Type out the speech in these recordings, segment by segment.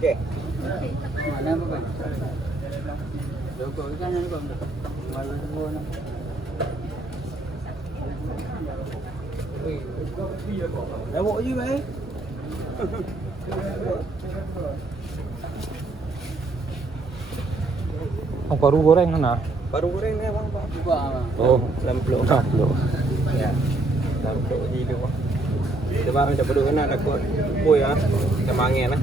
Oke. Mana bukan? Doko kan ini bang. Malu semua. Lewat je baik. Paru goreng mana? Baru goreng ni bang, Pak. Buka bang. Oh, 60. 60. Ya. 60 je dia bang. Dia bang dah berdua nak kot. Pui ah. Kita mangin ah.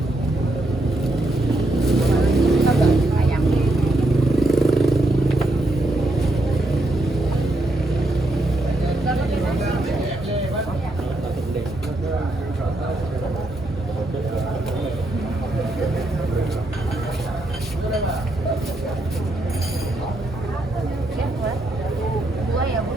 Dua ya, Bu.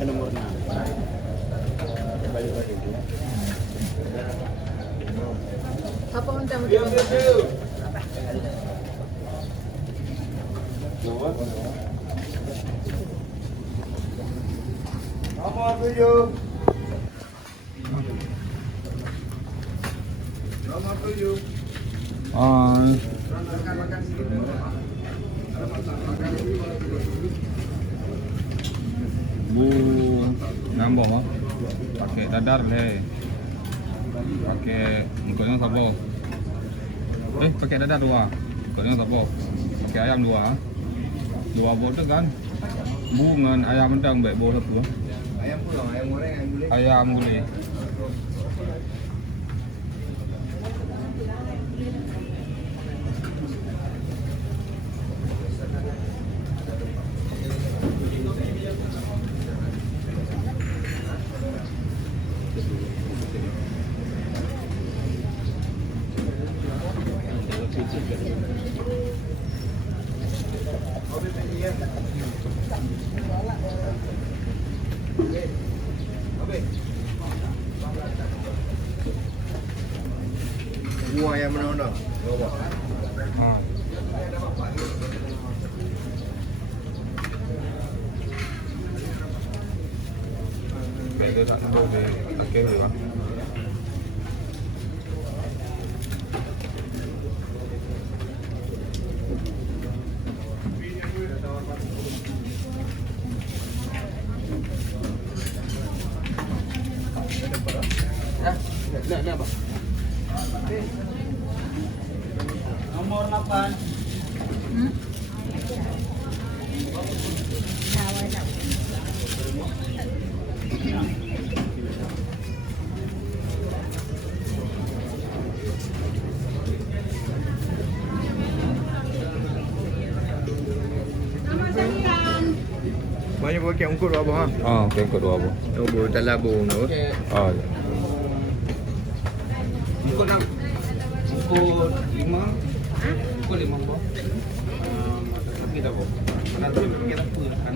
Nomor 6. Balik lagi. Apa undang Nomor 7. Nomor 7. Bu ngambong ah. Pakai dadar le. Pakai ikutnya sabo. Pakai dadar dua. Ikutnya sabo. Pakai ayam dua. Dua bodoh kan. Bu dengan ayam mendang baik bodoh satu. Ayam pulang, ayam goreng, ayam gulai. Ayam gulai. Buah yang mana-mana. Bawa. Kayak dia tak tahu dia tak kira lah. Nah, Bang. Nomor 8. Banyak pakai ungkut apa ha? Ah, okey kod dua apa? Tubuh talabung tu. Ah, ya. Pukul 6. Pukul 5. Pukul 5 apa? Tapi tak apa. Mana tu pergi apa kan?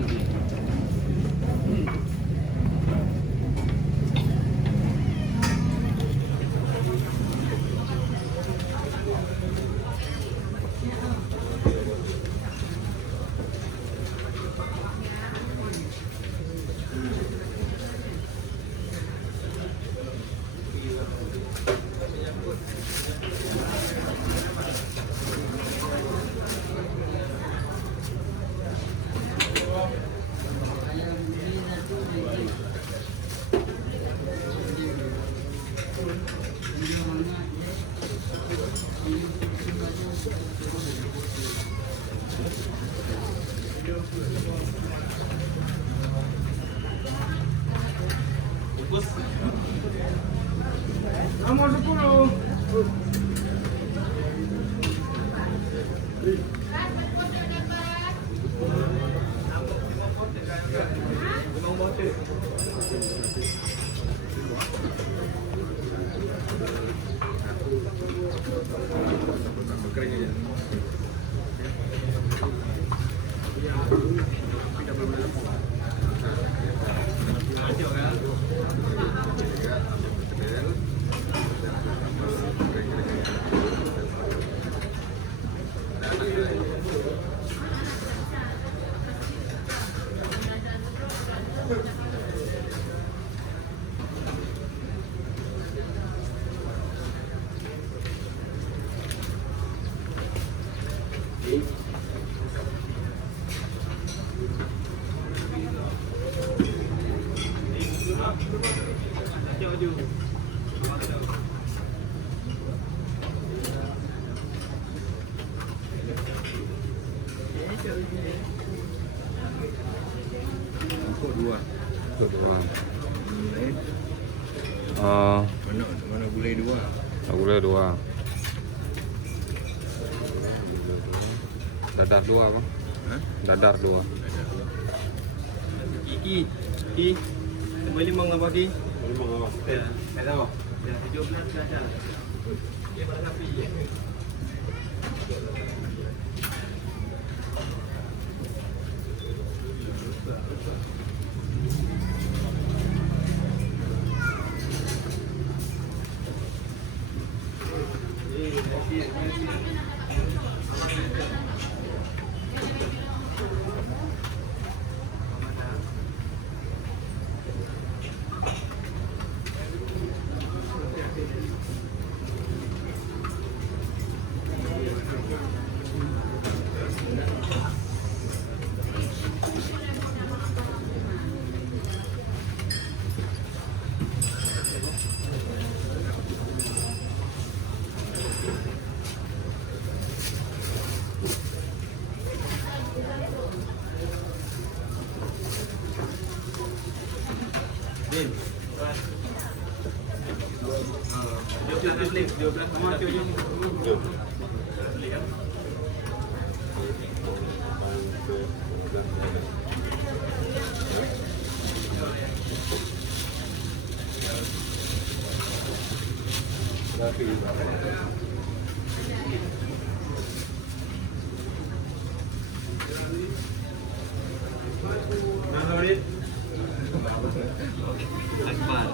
Nomor 10. Ungkut dua. Kod dua. Eh, Ah, mana boleh dua. tak boleh dua. Dadar dua bang. Ha? Dadar dua. Ki. Boleh mengapa ki? Boleh mengapa? Ya, ada apa? Ya, 17 saja. Dia pada api. Din. 12 ni, 12 sama tu je. Akbar.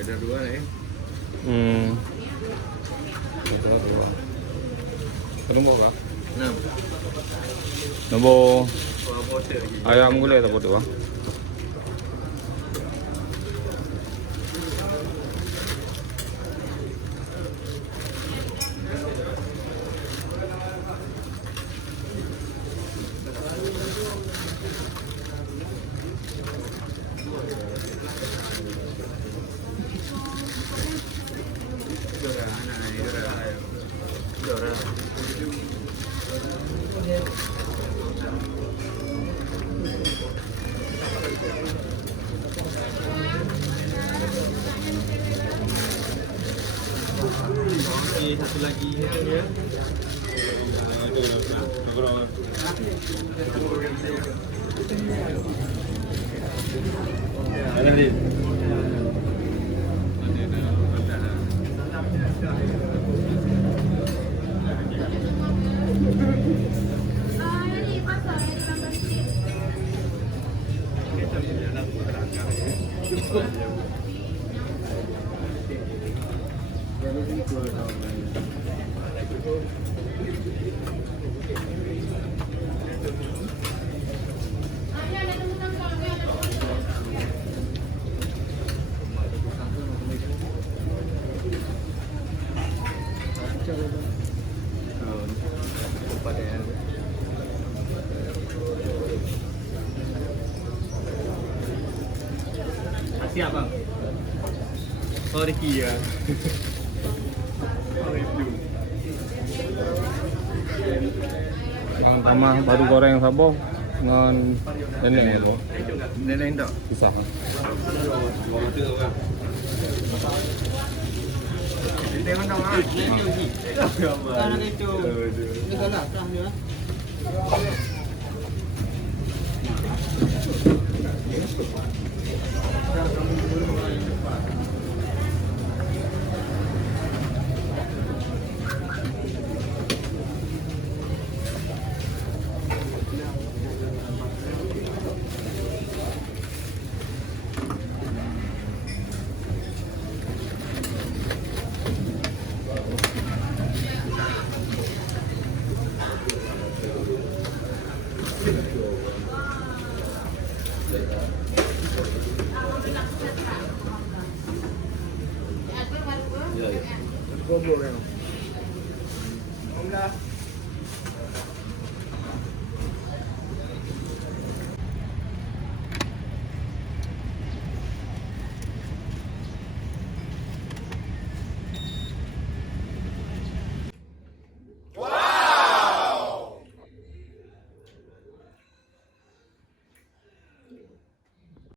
Ada dua lah eh. Dadar dua. Nombor kah? 6. Nombor Orang porter je. ayam gulai tak betul ah. Okey, satu lagi ya. Siap bang. Oh Ricky ya. Sama baru goreng sabah dengan nenek tu. Lain tak? Susah. Order bang. Tengok tak lah. Tangan itu. Ini salah sah dia. Kobok kan?